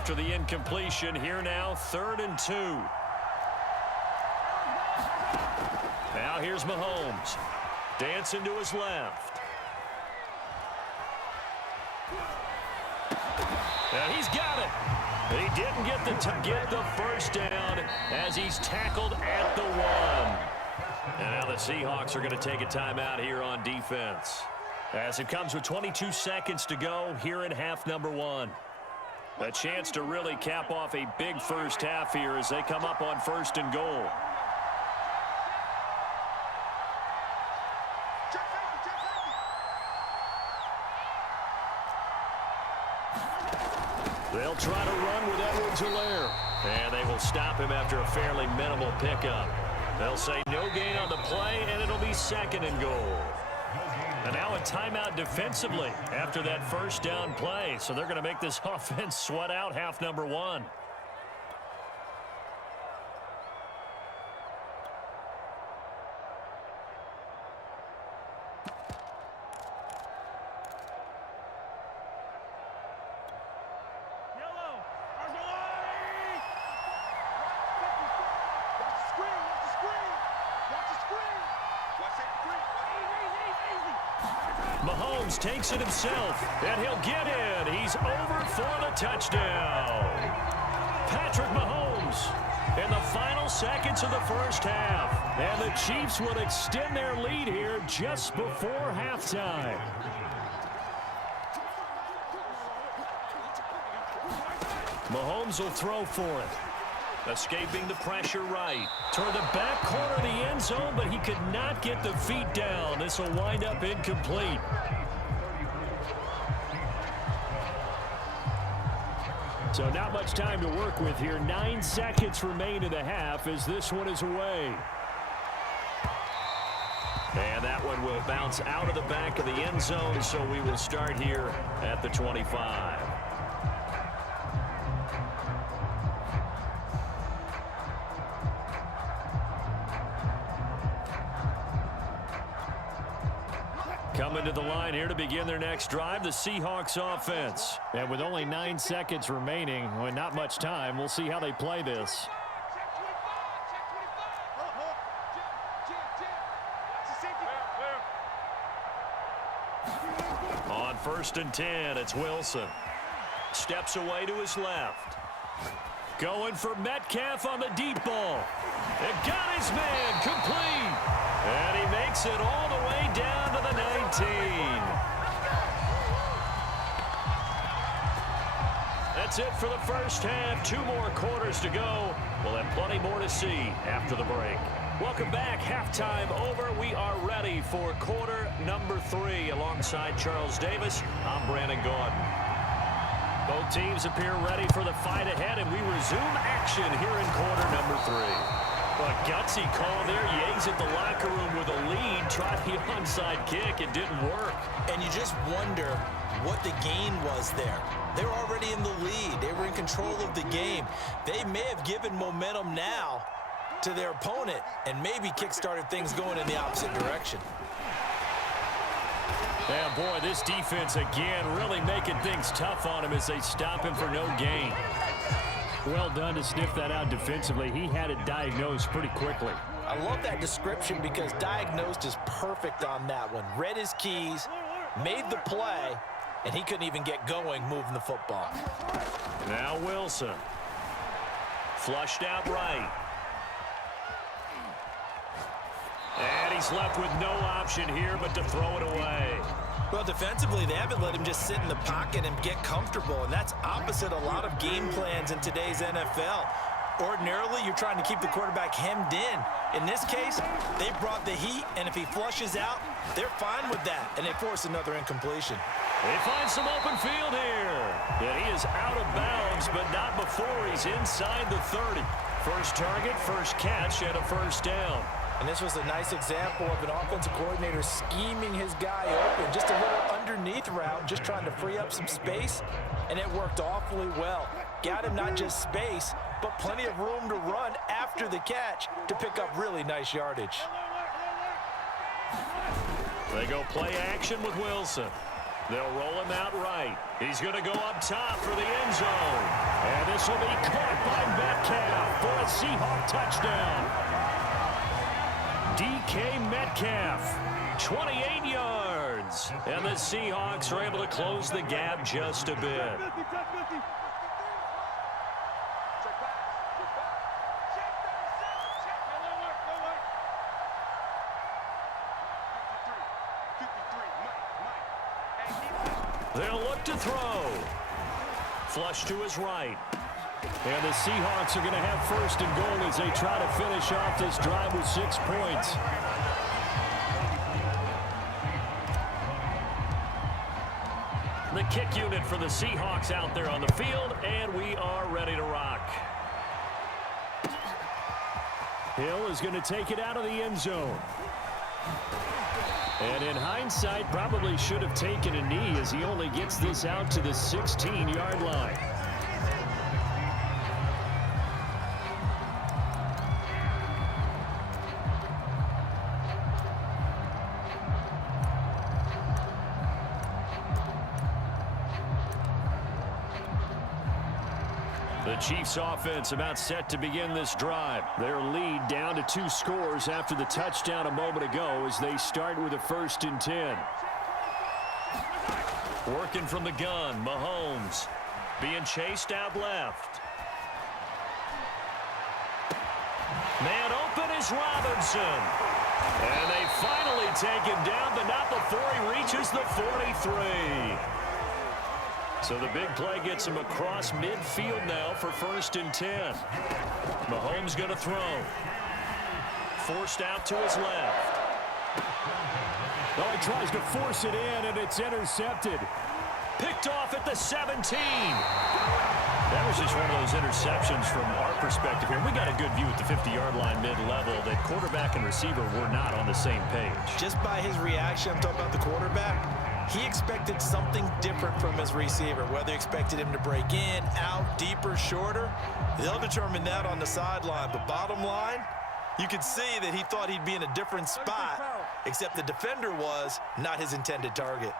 after the incompletion. Here now, 3rd and 2. Now here's Mahomes. Dancing to his left. And he's got it. He didn't get the first down as he's tackled at the 1. And now the Seahawks are going to take a timeout here on defense. As it comes with 22 seconds to go here in half number 1. A chance to really cap off a big first half here as they come up on 1st and goal. They'll try to run with Edwards-Helaire. And they will stop him after a fairly minimal pickup. They'll say no gain on the play, and it'll be 2nd and goal. And now a timeout defensively after that first down play. So they're going to make this offense sweat out half number 1. Mahomes takes it himself, and he'll get in. He's over for the touchdown. Patrick Mahomes in the final seconds of the first half. And the Chiefs will extend their lead here just before halftime. Mahomes will throw for it. Escaping the pressure right. Toward the back corner of the end zone, but he could not get the feet down. This will wind up incomplete. So not much time to work with here. 9 seconds remain in the half as this one is away. And that one will bounce out of the back of the end zone, so we will start here at the 25. Coming to the line here to begin their next drive, the Seahawks offense. And with only 9 seconds remaining, and not much time, we'll see how they play this. On 1st and 10, it's Wilson. Steps away to his left. Going for Metcalf on the deep ball. It got his man complete. And he makes it all the way down to the 19. That's it for the first half. 2 more quarters to go. We'll have plenty more to see after the break. Welcome back. Halftime over. We are ready for quarter number 3. Alongside Charles Davis, I'm Brandon Gordon. Both teams appear ready for the fight ahead, and we resume action here in quarter number 3. A gutsy call there. Yates at the locker room with a lead. Tried the onside kick. It didn't work. And you just wonder what the gain was there. They were already in the lead. They were in control of the game. They may have given momentum now to their opponent and maybe kick-started things going in the opposite direction. Yeah, boy, this defense again really making things tough on him as they stop him for no gain. Well done to sniff that out defensively. He had it diagnosed pretty quickly. I love that description because diagnosed is perfect on that one. Read his keys, made the play, and he couldn't even get going moving the football. Now Wilson. Flushed out right. And he's left with no option here but to throw it away. Well, defensively, they haven't let him just sit in the pocket and get comfortable, and that's opposite a lot of game plans in today's NFL. Ordinarily, you're trying to keep the quarterback hemmed in. In this case, they brought the heat, and if he flushes out, they're fine with that, and they force another incompletion. They find some open field here. Yeah, he is out of bounds, but not before he's inside the 30. First target, first catch, and a first down. And this was a nice example of an offensive coordinator scheming his guy open. Just a little underneath route, just trying to free up some space, and it worked awfully well. Got him not just space, but plenty of room to run after the catch to pick up really nice yardage. They go play action with Wilson. They'll roll him out right. He's going to go up top for the end zone. And this will be caught by Metcalf for a Seahawk touchdown. DK Metcalf, 28 yards. And the Seahawks are able to close the gap just a bit. They'll look to throw. Flush to his right. And the Seahawks are going to have first and goal as they try to finish off this drive with 6 points. The kick unit for the Seahawks out there on the field, and we are ready to rock. Hill is going to take it out of the end zone. And in hindsight, probably should have taken a knee as he only gets this out to the 16-yard line. The Chiefs offense about set to begin this drive. Their lead down to 2 scores after the touchdown a moment ago as they start with a 1st and 10. Working from the gun, Mahomes being chased out left. Man open is Robinson. And they finally take him down, but not before he reaches the 43. So the big play gets him across midfield now for 1st and 10. Mahomes going to throw. Forced out to his left. Oh, he tries to force it in, and it's intercepted. Picked off at the 17. That was just one of those interceptions from our perspective here. We got a good view at the 50-yard line mid-level that quarterback and receiver were not on the same page. Just by his reaction, I'm talking about the quarterback, he expected something different from his receiver, whether he expected him to break in, out, deeper, shorter. They'll determine that on the sideline. But bottom line, you could see that he thought he'd be in a different spot, except the defender was not his intended target.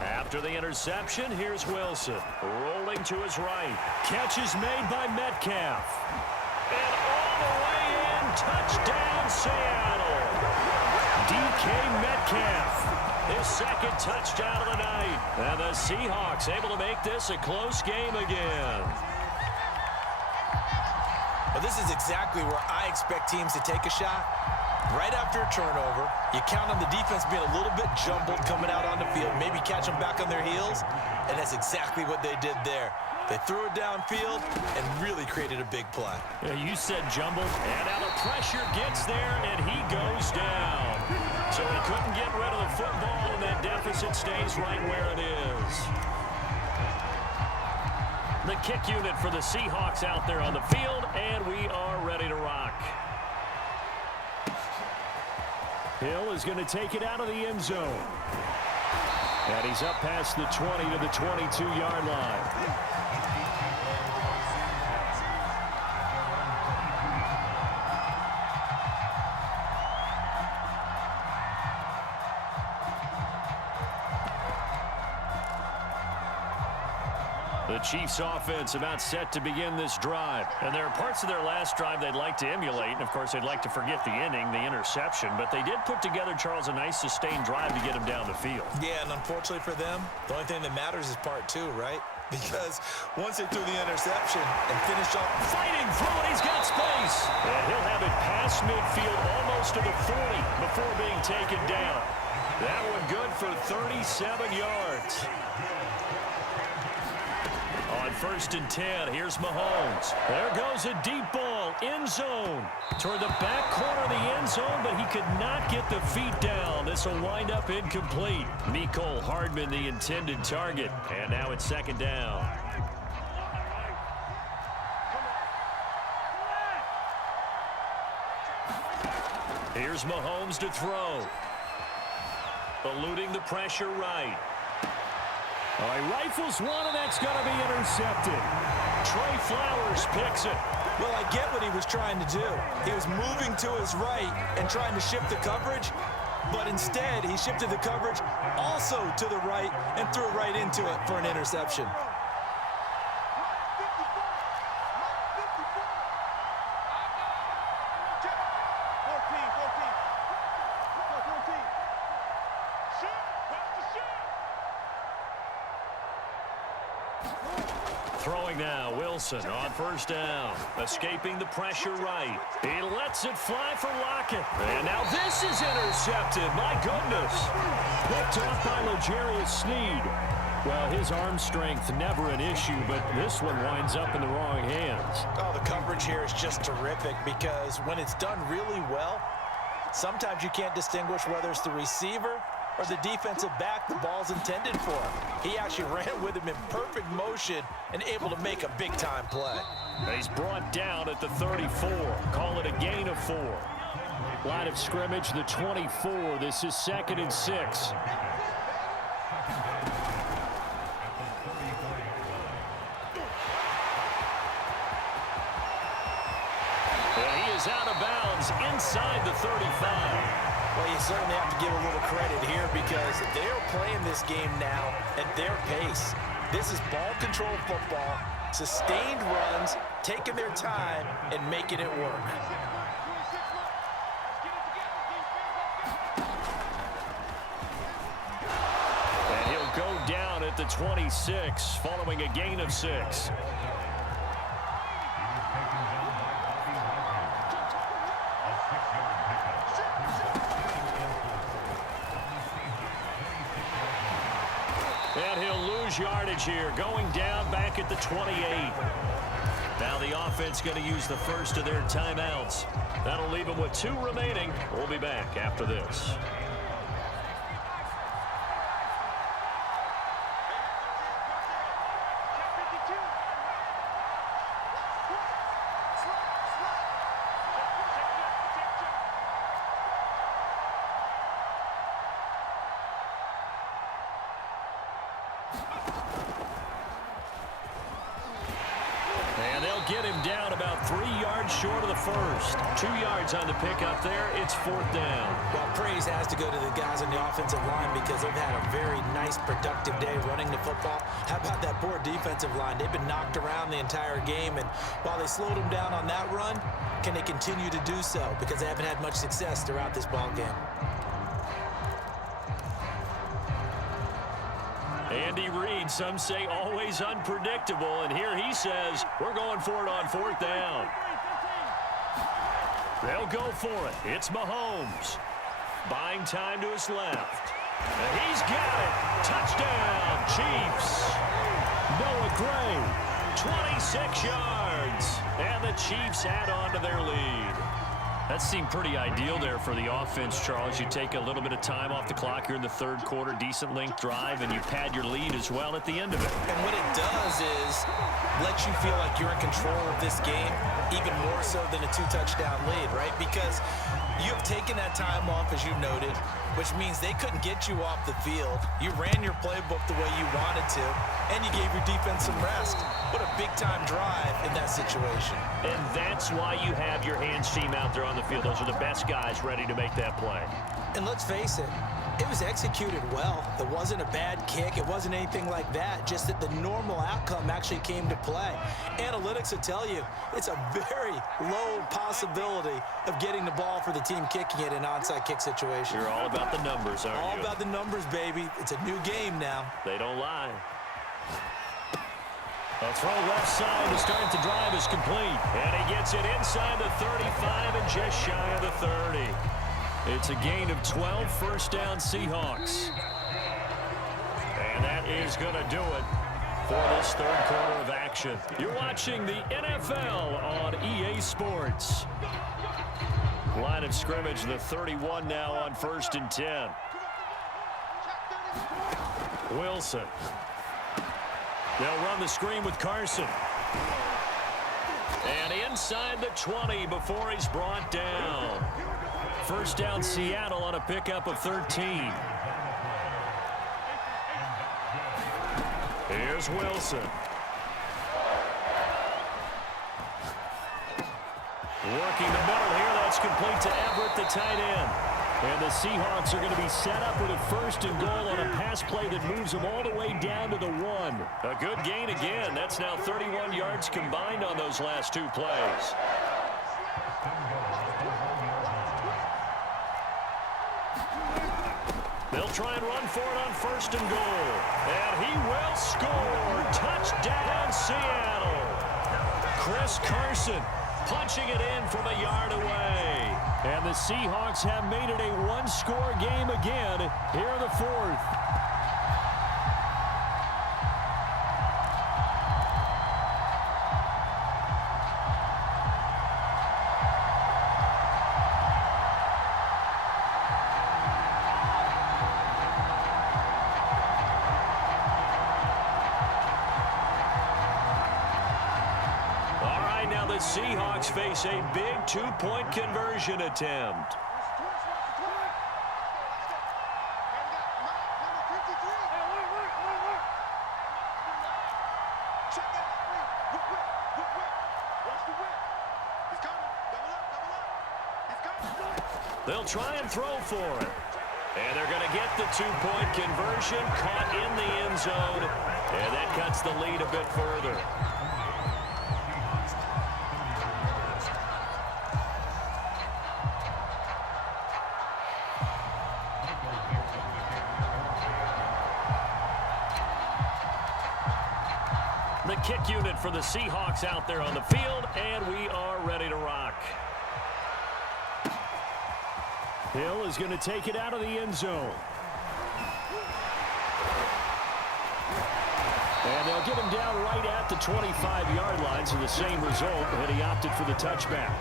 After the interception, here's Wilson. Rolling to his right. Catch is made by Metcalf. And all the way in, touchdown Seattle. DK Metcalf, his 2nd touchdown of the night. And the Seahawks able to make this a close game again. Well, this is exactly where I expect teams to take a shot. Right after a turnover, you count on the defense being a little bit jumbled coming out on the field, maybe catch them back on their heels, and that's exactly what they did there. They threw it downfield and really created a big play. Yeah, you said jumbled, and now the pressure gets there, and he goes down. So he couldn't get rid of the football, and that deficit stays right where it is. The kick unit for the Seahawks out there on the field, and we are ready to rock. Hill is going to take it out of the end zone. And he's up past the 20 to the 22-yard line. The Chiefs offense about set to begin this drive. And there are parts of their last drive they'd like to emulate. And, of course, they'd like to forget the inning, the interception. But they did put together, Charles, a nice sustained drive to get him down the field. Yeah, and unfortunately for them, the only thing that matters is part 2, right? Because once they threw the interception and finished off fighting through it, he's got space. And he'll have it past midfield almost to the 40 before being taken down. That one good for 37 yards. On 1st and 10, here's Mahomes. There goes a deep ball, end zone. Toward the back corner of the end zone, but he could not get the feet down. This will wind up incomplete. Mecole Hardman, the intended target. And now it's 2nd down. Here's Mahomes to throw. Eluding the pressure right. Oh, he rifles one, and that's going to be intercepted. Trey Flowers picks it. Well, I get what he was trying to do. He was moving to his right and trying to shift the coverage, but instead he shifted the coverage also to the right and threw it right into it for an interception. Throwing now, Wilson on first down. Escaping the pressure right. He lets it fly for Lockett. And now this is intercepted. My goodness. Picked off by L'Jarius Sneed. Well, his arm strength never an issue, but this one winds up in the wrong hands. Oh, the coverage here is just terrific because when it's done really well, sometimes you can't distinguish whether it's the receiver or the defensive back the ball's intended for. He actually ran with him in perfect motion and able to make a big-time play. He's brought down at the 34. Call it a gain of 4. Line of scrimmage, the 24. This is 2nd and 6. And he is out of bounds inside the 35. Well, you certainly have to give a little credit here because they're playing this game now at their pace. This is ball control football, sustained runs, taking their time, and making it work. And he'll go down at the 26, following a gain of 6. And he'll lose yardage here, going down back at the 28. Now the offense going to use the first of their timeouts. That'll leave them with 2 remaining. We'll be back after this. And they'll get him down about 3 yards short of the first. 2 yards on the pickup there. It's 4th down. Well, praise has to go to the guys on the offensive line because they've had a very nice, productive day running the football. How about that poor defensive line? They've been knocked around the entire game, and while they slowed them down on that run, can they continue to do so? Because they haven't had much success throughout this ball game. Andy Reid, some say always unpredictable, and here he says we're going for it on 4th down. They'll go for it. It's Mahomes. Buying time to his left. And he's got it. Touchdown, Chiefs. Noah Gray. 26 yards. And the Chiefs add on to their lead. That seemed pretty ideal there for the offense, Charles. You take a little bit of time off the clock here in the 3rd quarter, decent length drive, and you pad your lead as well at the end of it. And what it does is let you feel like you're in control of this game, even more so than a 2-touchdown lead, right? Because you have taken that time off, as you noted, which means they couldn't get you off the field. You ran your playbook the way you wanted to, and you gave your defense some rest. What a big-time drive in that situation. And that's why you have your hands team out there on the field. Those are the best guys ready to make that play. And let's face it, it was executed well. It wasn't a bad kick. It wasn't anything like that. Just that the normal outcome actually came to play. Analytics will tell you it's a very low possibility of getting the ball for the team kicking it in an onside kick situation. You're all about the numbers, aren't you? All about the numbers, baby. It's a new game now. They don't lie. A throw left side to start the drive is complete. And he gets it inside the 35 and just shy of the 30. It's a gain of 12, 1st down Seahawks. And that is going to do it for this 3rd quarter of action. You're watching the NFL on EA Sports. Line of scrimmage, the 31 now on 1st and 10. Wilson. They'll run the screen with Carson. And inside the 20 before he's brought down. 1st down Seattle on a pickup of 13. Here's Wilson. Working the middle here. That's complete to Everett, the tight end. And the Seahawks are going to be set up with a 1st and goal on a pass play that moves them all the way down to the 1. A good gain again. That's now 31 yards combined on those last 2 plays. They'll try and run for it on 1st and goal. And he will score. Touchdown, Seattle. Chris Carson punching it in from a yard away. And the Seahawks have made it a 1-score game again here in the 4th. Seahawks face a big 2-point conversion attempt. They'll try and throw for it. And they're going to get the 2-point conversion, caught in the end zone, and that cuts the lead a bit further. The kick unit for the Seahawks out there on the field, and we are ready to rock. Hill is going to take it out of the end zone. And they'll get him down right at the 25-yard line, so the same result, and he opted for the touchback.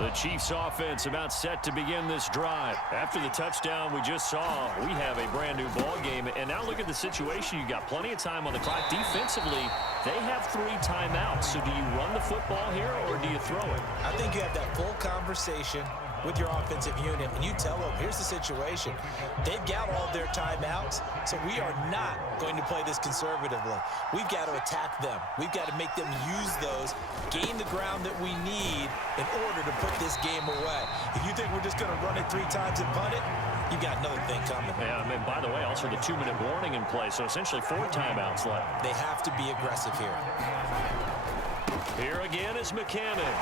The Chiefs offense about set to begin this drive. After the touchdown we just saw, we have a brand new ball game. And now look at the situation. You've got plenty of time on the clock. Defensively, they have 3 timeouts. So do you run the football here or do you throw it? I think you have that full conversation with your offensive unit, and you tell them, here's the situation. They've got all their timeouts, so we are not going to play this conservatively. We've got to attack them. We've got to make them use those, gain the ground that we need in order to put this game away. If you think we're just going to run it 3 times and punt it, you've got another thing coming. Yeah, and by the way, also the 2-minute warning in play, so essentially 4 timeouts left. They have to be aggressive here. Here again is McCammon.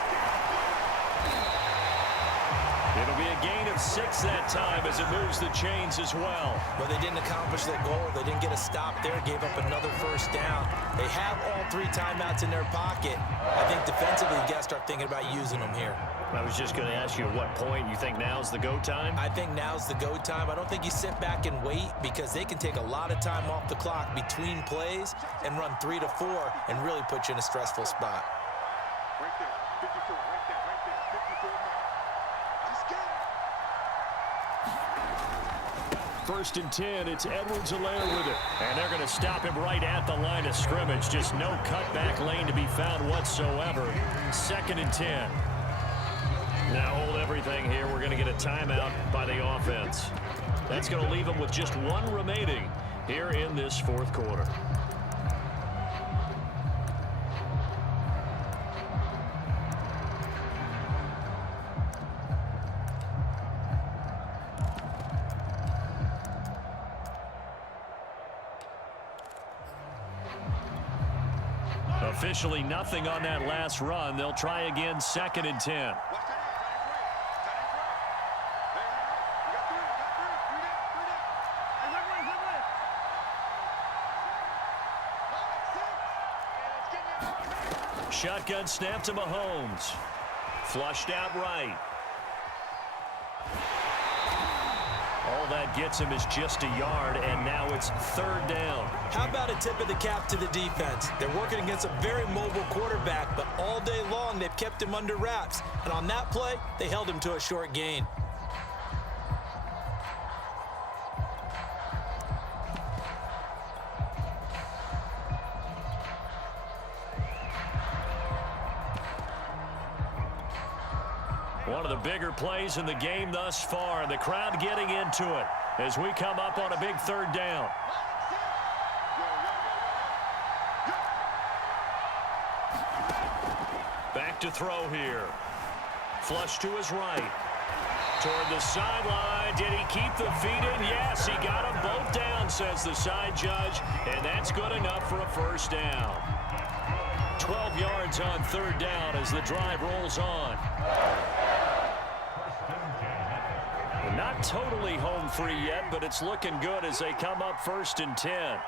It'll be a gain of 6 that time as it moves the chains as well. But they didn't accomplish their goal. They didn't get a stop there, gave up another 1st down. They have all 3 timeouts in their pocket. I think defensively, you got to start thinking about using them here. I was just going to ask you at what point you think now's the go time? I think now's the go time. I don't think you sit back and wait because they can take a lot of time off the clock between plays and run 3 to 4 and really put you in a stressful spot. Right there, 54, right there, 54. First and 10, it's Edwards-Helaire with it. And they're going to stop him right at the line of scrimmage. Just no cutback lane to be found whatsoever. 2nd and 10. Now hold everything here. We're going to get a timeout by the offense. That's going to leave them with just 1 remaining here in this 4th quarter. Officially nothing on that last run. They'll try again, 2nd and 10. Shotgun snap to Mahomes. Flushed out right. All that gets him is just a yard, and now it's 3rd down. How about a tip of the cap to the defense? They're working against a very mobile quarterback, but all day long they've kept him under wraps. And on that play, they held him to a short gain. One of the bigger plays in the game thus far, and the crowd getting into it as we come up on a big third down. Back to throw here. Flush to his right. Toward the sideline. Did he keep the feet in? Yes, he got them both down, says the side judge, and that's good enough for a first down. 12 yards on third down as the drive rolls on. We're not totally home free yet, but it's looking good as they come up 1st and 10.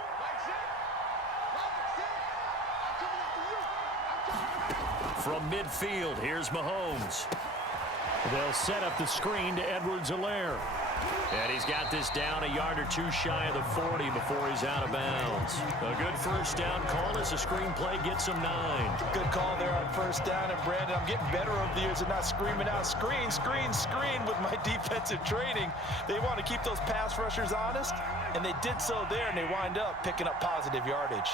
From midfield, here's Mahomes. They'll set up the screen to Edwards-Helaire. And he's got this down a yard or two shy of the 40 before he's out of bounds. A good first down call as the screen play gets him 9. Good call there on first down. And, Brandon, I'm getting better over the years and not screaming out, screen, screen, screen with my defensive training. They want to keep those pass rushers honest, and they did so there, and they wind up picking up positive yardage.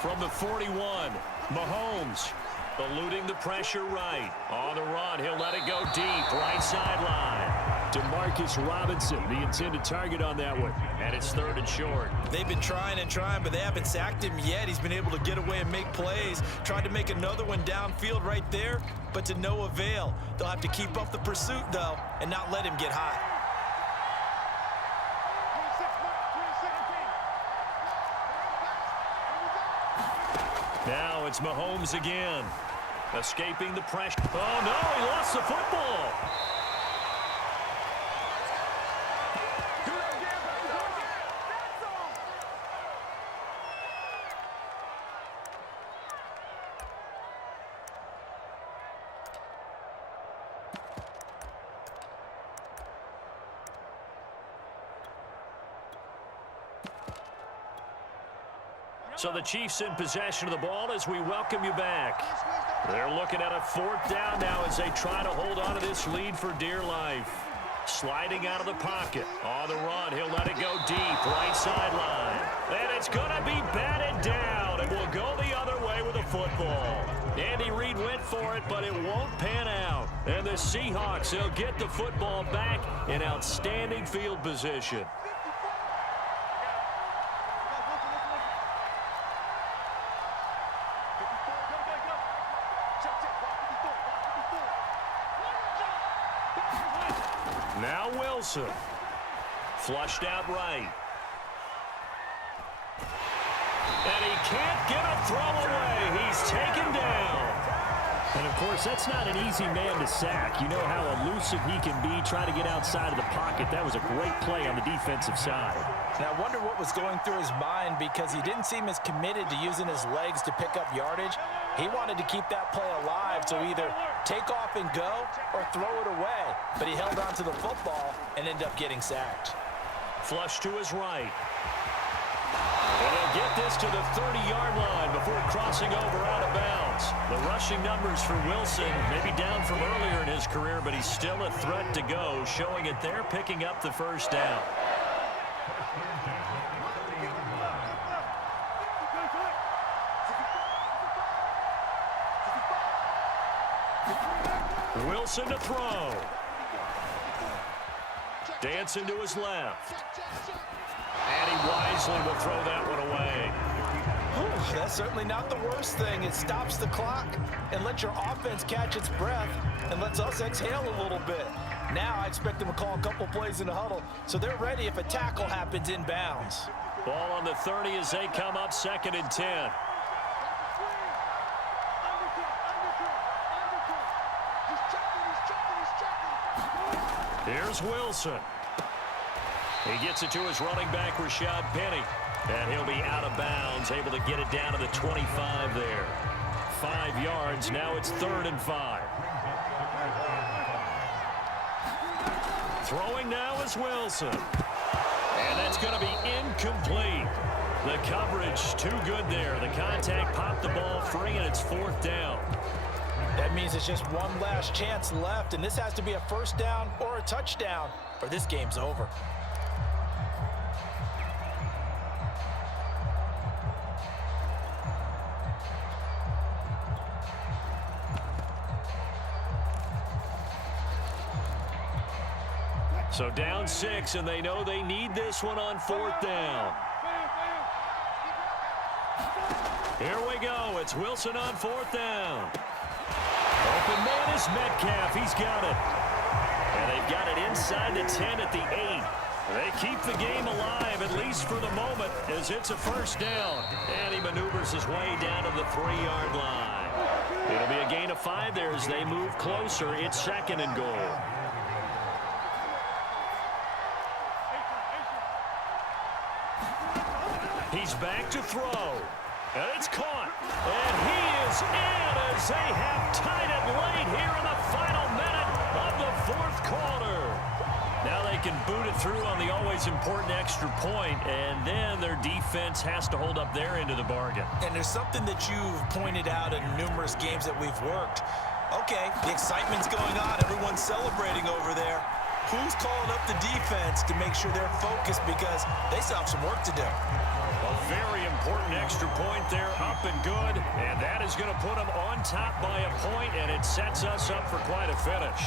From the 41, Mahomes eluding the pressure right. On the run, he'll let it go deep, right sideline. Demarcus Robinson, the intended target on that one. And it's 3rd and short. They've been trying and trying, but they haven't sacked him yet. He's been able to get away and make plays. Tried to make another one downfield right there, but to no avail. They'll have to keep up the pursuit, though, and not let him get hot. Now it's Mahomes again. Escaping the pressure. Oh, no, he lost the football. So the Chiefs in possession of the ball as we welcome you back. They're looking at a 4th down now as they try to hold on to this lead for dear life. Sliding out of the pocket. On the run, he'll let it go deep, right sideline. And it's going to be batted down, and we'll go the other way with the football. Andy Reid went for it, but it won't pan out. And the Seahawks, they'll get the football back in outstanding field position. Now Wilson. Flushed out right. And he can't get a throw away. He's taken down. And, of course, that's not an easy man to sack. You know how elusive he can be trying to get outside of the pocket. That was a great play on the defensive side. And I wonder what was going through his mind, because he didn't seem as committed to using his legs to pick up yardage. He wanted to keep that play alive to either take off and go or throw it away. But he held on to the football and ended up getting sacked. Flush to his right. And he'll get this to the 30-yard line before crossing over out of bounds. The rushing numbers for Wilson may be down from earlier in his career, but he's still a threat to go, showing it there, picking up the first down. Wilson to throw. Dancing to his left. And he wisely will throw that one away. That's certainly not the worst thing. It stops the clock and lets your offense catch its breath and lets us exhale a little bit. Now I expect them to call a couple plays in the huddle, so they're ready if a tackle happens inbounds. Ball on the 30 as they come up 2nd and 10. Here's Wilson. He gets it to his running back, Rashad Penny. And he'll be out of bounds, able to get it down to the 25 there. 5 yards, now it's 3rd and 5. Throwing now is Wilson. And that's going to be incomplete. The coverage too good there. The contact popped the ball free, and it's 4th down. That means it's just one last chance left, and this has to be a first down or a touchdown, or this game's over. So down 6, and they know they need this one on 4th down. Here we go. It's Wilson on 4th down. Open man is Metcalf. He's got it. And they've got it inside the 10 at the 8. They keep the game alive, at least for the moment, as it's a 1st down. And he maneuvers his way down to the 3-yard line. It'll be a gain of 5 there as they move closer. It's 2nd and goal. He's back to throw. And it's caught. And he is in as they have tied it late here in the final minute of the 4th quarter. Now they can boot it through on the always important extra point, and then their defense has to hold up their end of the bargain. And there's something that you've pointed out in numerous games that we've worked. Okay, the excitement's going on. Everyone's celebrating over there. Who's calling up the defense to make sure they're focused because they still have some work to do? A very important extra point there, up and good, and that is going to put them on top by a point, and it sets us up for quite a finish.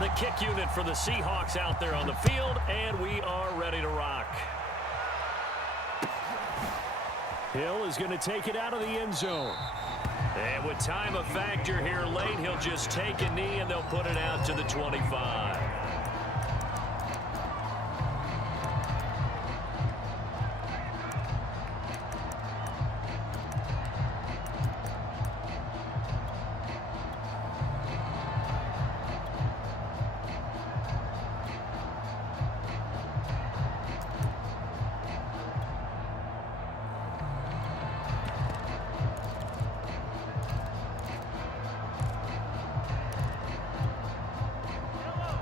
The kick unit for the Seahawks out there on the field, and we are ready to rock. Hill is going to take it out of the end zone. And with time a factor here late, he'll just take a knee, and they'll put it out to the 25.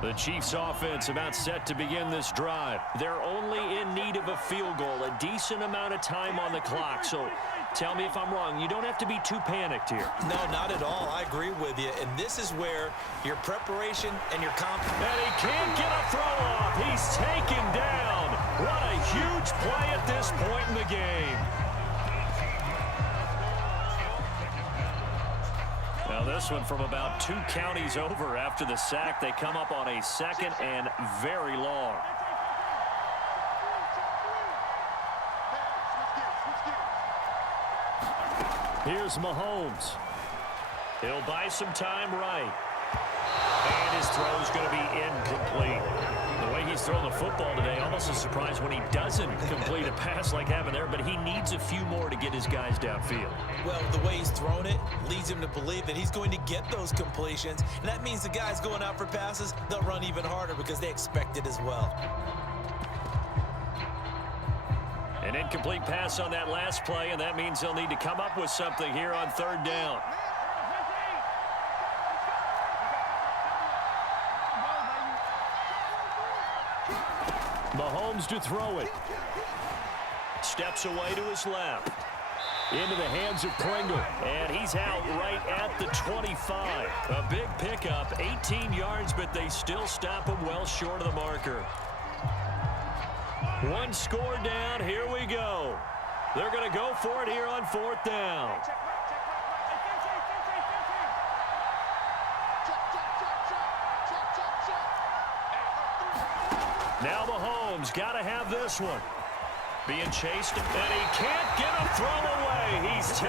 The Chiefs offense about set to begin this drive. They're only in need of a field goal, a decent amount of time on the clock. So tell me if I'm wrong. You don't have to be too panicked here. No, not at all. I agree with you. And this is where your preparation and your confidence. And he can't get a throw off. He's taken down. What a huge play at this point in the game. Now this one from about 2 counties over after the sack. They come up on a 2nd and very long. Here's Mahomes. He'll buy some time right. And his throw's going to be incomplete. The way he's thrown the football today, almost a surprise when he doesn't complete a pass like having there, but he needs a few more to get his guys downfield. Well, the way he's thrown it leads him to believe that he's going to get those completions, and that means the guys going out for passes, they'll run even harder because they expect it as well. An incomplete pass on that last play, and that means they'll need to come up with something here on 3rd down. Mahomes to throw it. Steps away to his left. Into the hands of Pringle. And he's out right at the 25. A big pickup, 18 yards, but they still stop him well short of the marker. 1 score down. Here we go. They're going to go for it here on 4th down. Now Mahomes got to have this one. Being chased, and he can't get a throw away. He's